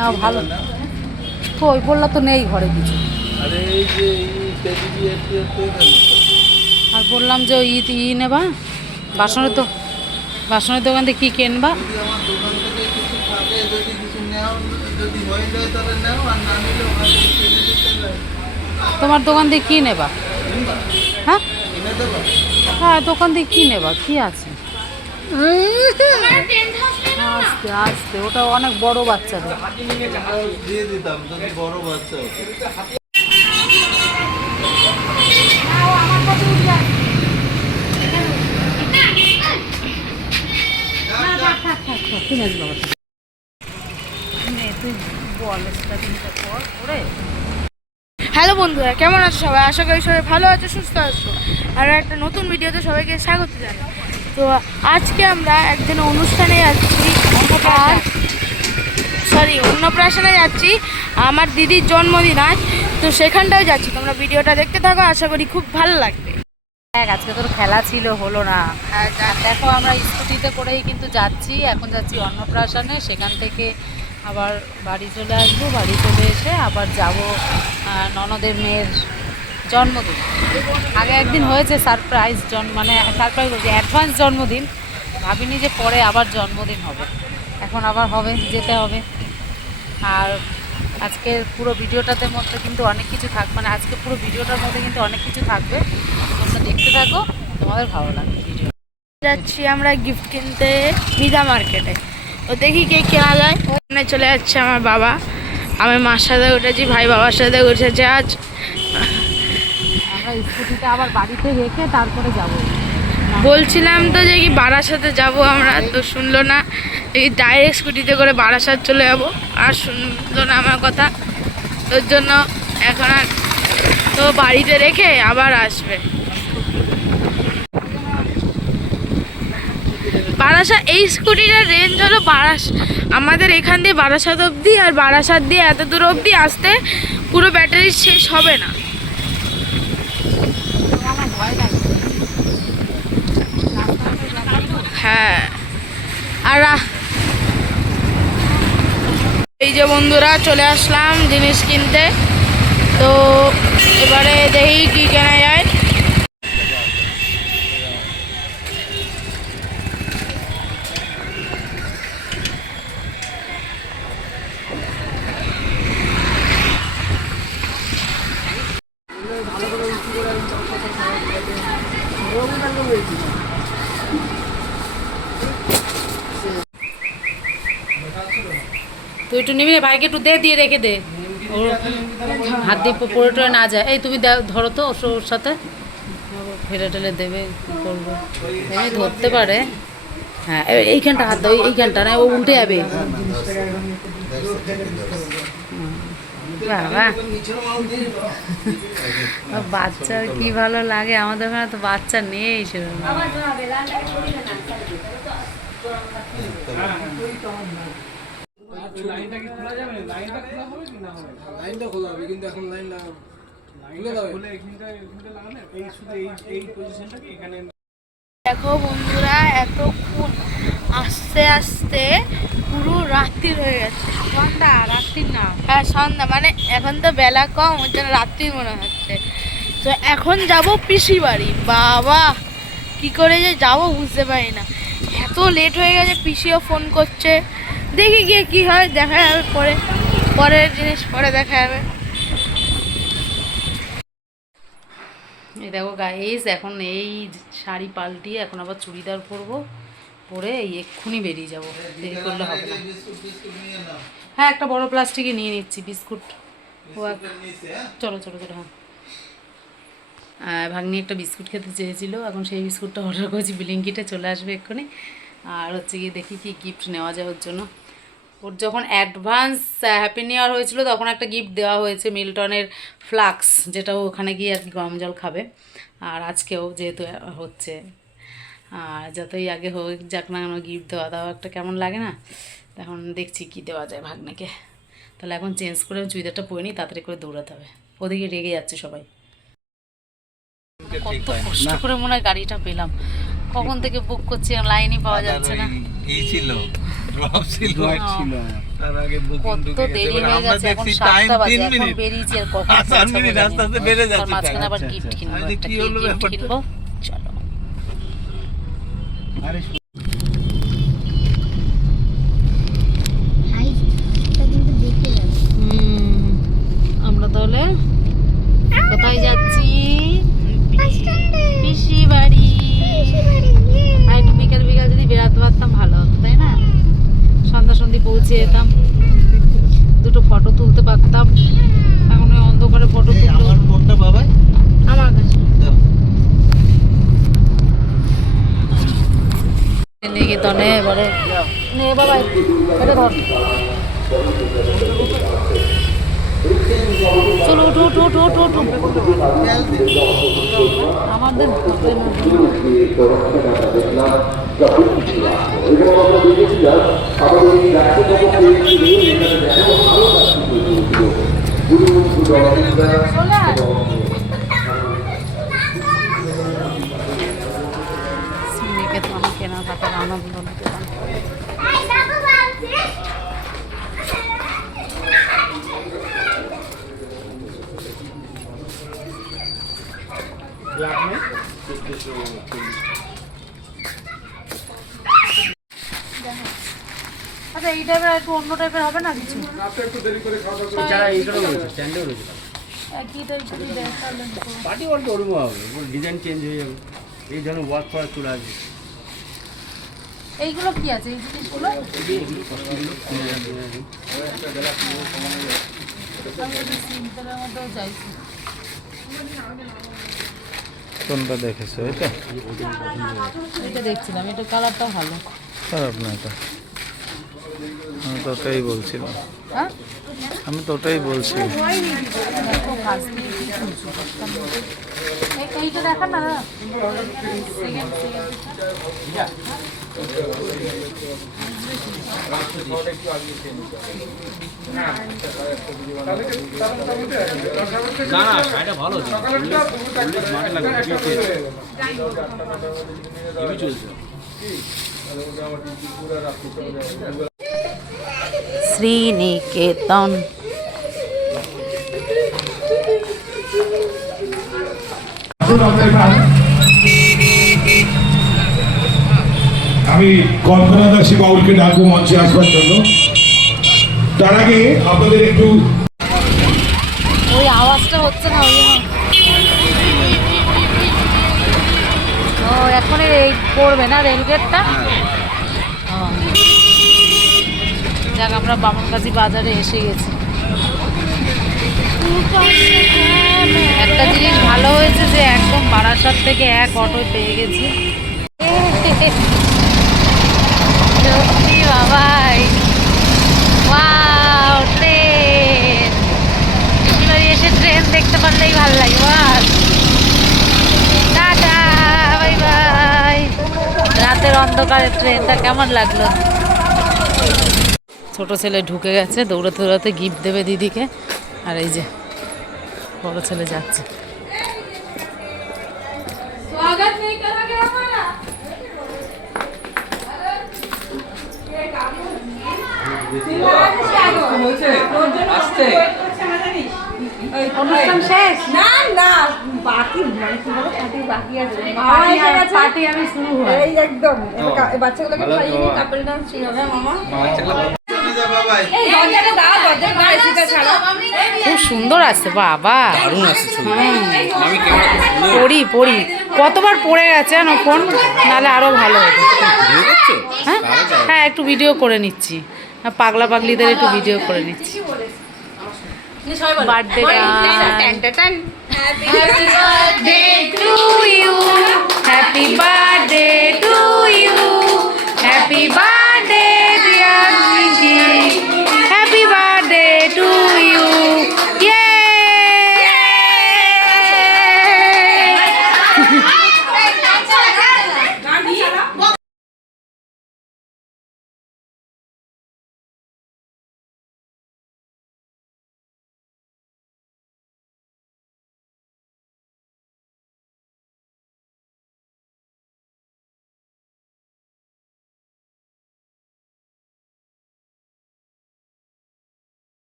নেওয়া ভালো। কই বললা তো নেই ঘরে কিছু। আর বললাম যে নেবা বাসনের দোকান থেকে কী কিনবা? তোমার দোকান থেকে কী নেবা? হ্যাঁ হ্যাঁ, দোকান থেকে কী নেবা? কী আছে? আস্তে আস্তে, ওটা অনেক বড় বাচ্চাদের। দিয়ে দিতাম যদি বড় বাচ্চা হতো। হ্যালো বন্ধুরা, কেমন আছো সবাই? আশা করি সবাই ভালো আছো, সুস্থ আছো। আর একটা নতুন ভিডিওতে সবাইকে স্বাগত জানাই। তো আজকে আমরা একদিন অনুষ্ঠানে যাচ্ছি, অন্নপ্রাশনে যাচ্ছি। আমার দিদির জন্মদিন আজ, তো সেখানটাও যাচ্ছি। তোমরা ভিডিওটা দেখতে থাকো, আশা করি খুব ভালো লাগবে। আজকে তোর খেলা ছিল, হলো না। দেখো আমরা স্কুটিতে করেই কিন্তু যাচ্ছি, এখন যাচ্ছি অন্নপ্রাশনে। সেখান থেকে আবার বাড়ি চলে আসবো, বাড়ি চলে এসে আবার যাব ননদের মেয়ের জন্মদিন। আগে একদিন হয়েছে সারপ্রাইজ মানে সারপ্রাইজ বলছি, অ্যাডভান্স জন্মদিন। ভাবিনি যে পরে আবার জন্মদিন হবে, এখন আবার হবে, যেতে হবে। আর আজকের পুরো ভিডিওটার মধ্যে কিন্তু অনেক কিছু থাকবে, মানে আজকে পুরো ভিডিওটার মধ্যে কিন্তু অনেক কিছু থাকবে। তোমরা দেখতে থাকো, তোমাদের ভালো লাগবে ভিডিও। যাচ্ছি আমরা গিফট কিনতে মিদা মার্কেটে। তো দেখি কে কেনা যায়। ওখানে চলে যাচ্ছে আমার বাবা, আমি মার সাথে উঠেছি, ভাই বাবার সাথে উঠেছে। আজ আমরা স্কুটিটা আবার বাড়িতে রেখে তারপরে যাব। বলছিলাম তো যে কি বারাসাতে যাব আমরা, তো শুনলো না। এই ডাইরেক্ট স্কুটিতে করে বারাসাত চলে যাবো, আর শুনলো না আমার কথা। তোর জন্য এখন আর তো বাড়িতে রেখে আবার আসবে। বারাসাত এই স্কুটিটার রেঞ্জ হলো আমাদের এখান দিয়ে বারাসাত অবধি, আর বারাসাত দিয়ে এত দূর অবধি আসতে পুরো ব্যাটারি শেষ হবে না। হ্যাঁ, আর এই যে বন্ধুরা চলে আসলাম জিনিস কিনতে। তো এবারে দেখি কি কেনা যায়। তুই একটু নিবি, ভাইকে একটু দিয়ে রেখে দে, ওর হাত দিয়ে পড়ে টরে না যায়। এই তুমি ধরো তো ওর সাথে, ফেলে টেলে দেবে, কী করবো, এমনি ধরতে পারে। হ্যাঁ, এইখানটা হাত দাও, এইখানটা না, ও উল্টে যাবে। বাবা, বাচ্চার কি ভালো লাগে, আমাদের ওখানে তো বাচ্চা নেই সেরকম। দেখো বন্ধুরা, এতক্ষণ আস্তে আস্তে পুরো রাত্রি হয়ে গেছে। সন্ধ্যা, রাত্রি না। হ্যাঁ সন্ধ্যা, মানে এখন তো বেলা কম, ওই জন্য রাত্রি মনে হচ্ছে। তো এখন যাব পিসি বাড়ি। বাবা, কি করে যে যাবো বুঝতে পারি না, এত লেট হয়ে গেছে। পিসিও ফোন করছে, দেখি গিয়ে কি হয়, দেখা যাবে পরে, পরের জিনিস পরে দেখা যাবে। এই দেখো গাইস, এখন এই শাড়ি পাল্টিয়ে এখন আবার চুড়িদার পরবো, পরে এই এক্ষুনি বেরিয়ে যাবো, দেরি করলে হবে না। হ্যাঁ, একটা বড় প্লাস্টিকে নিয়ে নিচ্ছি বিস্কুট। চলো চলো চলো। হ্যাঁ, ভাগ্নি একটা বিস্কুট খেতে চেয়েছিল, এখন সেই বিস্কুটটা অর্ডার করেছি, ব্লিঙ্কিটে চলে আসবে এক্ষুনি। আর হচ্ছে গিয়ে দেখি কি গিফট নেওয়া যায় ওর জন্য। ওর যখন অ্যাডভান্স হ্যাপি নিউ ইয়ার হয়েছিল তখন একটা গিফট দেওয়া হয়েছে, মিল্টনের ফ্লাক্স, যেটা ও ওখানে গিয়ে আর কি গরম জল খাবে। আর আজকেও যেহেতু হচ্ছে, আর যতই আগে হোক যাক না কেন, গিফট দেওয়া একটা কেমন লাগে না। এখন দেখছি কি দেওয়া যায় ভাগ্নিকে। তাহলে এখন চেঞ্জ করে চুড়িদারটা পরে নিই, তাড়াতাড়ি করে দৌড়াতে হবে, ওদিকে রেগে যাচ্ছে সবাই। কত কষ্ট করে মনে হয় গাড়িটা পেলাম, কখন থেকে বুক করছি, লাইনই পাওয়া যাচ্ছে না। এই ছিল ড্রপ ছিল ছিল তার আগে বুকিং কত ঢুকে দেরি গেছে। হয়ে আমরা গেছে, এখন দেখছি 7টা টাইম বাজে, 3 এখন মিনিট। বেরিয়েছি আর কখন 8 পৌঁছাবো মিনিট জানি আস্তে না। আস্তে বেড়ে তার যাচ্ছে। মাঝখানে আবার আচ্ছা, গিফট আচ্ছা। কিনবো, আরে একটা কি কি হলো গিফট ব্যাপারটা? কিনবো, চলো। আরে আমরা তাহলে কোথায় যাচ্ছি? পিসি বাড়ি। আর একটু বিকাল বিকাল যদি বেড়াতে পারতাম ভালো হতো, তাই না? সন্ধ্যা সন্ধি পৌঁছে যেতাম, দুটো ফটো তুলতে পারতাম। এখন ওই অন্ধকারে ফটো এই তুলতে আমার ফোনটা বাবাই আমার কাছে দাও। নিকেতনে এবারে নে বাবা, এটা ধর। চলো উঠো উঠো উঠো উঠো উঠো। আমাদের হবে না। নিকেতন কেনাকাটার আনন্দ নিকেতন। আচ্ছা এই টাইপের একটু অন্য টাইপের হবে না কিছু? একই টাইপেরই দেখ তাহলে। পার্টি ওয়ার্ক ওরকম হবে, ডিজাইন চেঞ্জ হয়ে যাবে। এই ধরনের ওয়ার্ক করা চলে আসবে। এইগুলো কি আছে এই জিনিসগুলো? আমি একটু সিম্পলের মধ্যেও চাইছি। কোনটা দেখেছো? এটা এটা দেখছিলাম, এটা কালারটা ভালো। খারাপ না, এটা আমি তো ওটাই বলছিলাম। হ্যাঁ আমি তো ওটাই বলছি। দেখো কাজ দিয়ে কি করছো? এইটা দেখা না সেকেন্ড না না, শাড়িটা ভালো আছে, মাঠে লাগবে, হেভি চলছে। শ্রীনিকেতন। আমি কল্পনা দাসী বাউলকে ডাকবো মঞ্চে আসবার জন্য। তার আগে আপনাদের একটু ওই আওয়াজটা হচ্ছে না ওই জন্য। ও এখন এই পড়বে না রেলগেটটা। যাক আমরা বামনগাছি বাজারে এসে গেছি। একটা জিনিস ভালো হয়েছে যে একদম বারাসাত থেকে এক অটো পেয়ে গেছি। সত্যি বাবাই, ওয়াও ট্রেন। এবারে এসে ট্রেন দেখতে পারলেই ভালো লাগে। বাস টাটা বাই বাই। রাতের অন্ধকারে ট্রেনটা কেমন লাগলো? ছোট ছেলে ঢুকে গেছে, দৌড়াতে দৌড়াতে গিফট দেবে দিদিকে। আর এই যে বড় ছেলে যাচ্ছে। অনুষ্ঠান শেষ? না না বাকি মানে কি বলে বাকি আছে পার্টি আমি শুরু হয়। এই একদম বাচ্চাগুলোকে খাইয়ে নিয়ে তারপরে ডান্স শুরু হবে মামা বাবাই এই দরজাটা দাও দরজা দাও এসিটা ছাড়ো খুব সুন্দর আসছে বাবা। দারুণ আসছে ছবি। আমি ক্যামেরা খুব সুন্দর পড়ি পড়ি কতবার পড়ে গেছে জানো ফোন, নাহলে আরো ভালো হতো। ভিডিও করছো? হ্যাঁ হ্যাঁ একটু ভিডিও করে নিচ্ছি, পাগলা পাগলিদের একটু ভিডিও করে নিচ্ছি। Birthday happy birthday to you, happy birthday to you, happy birthday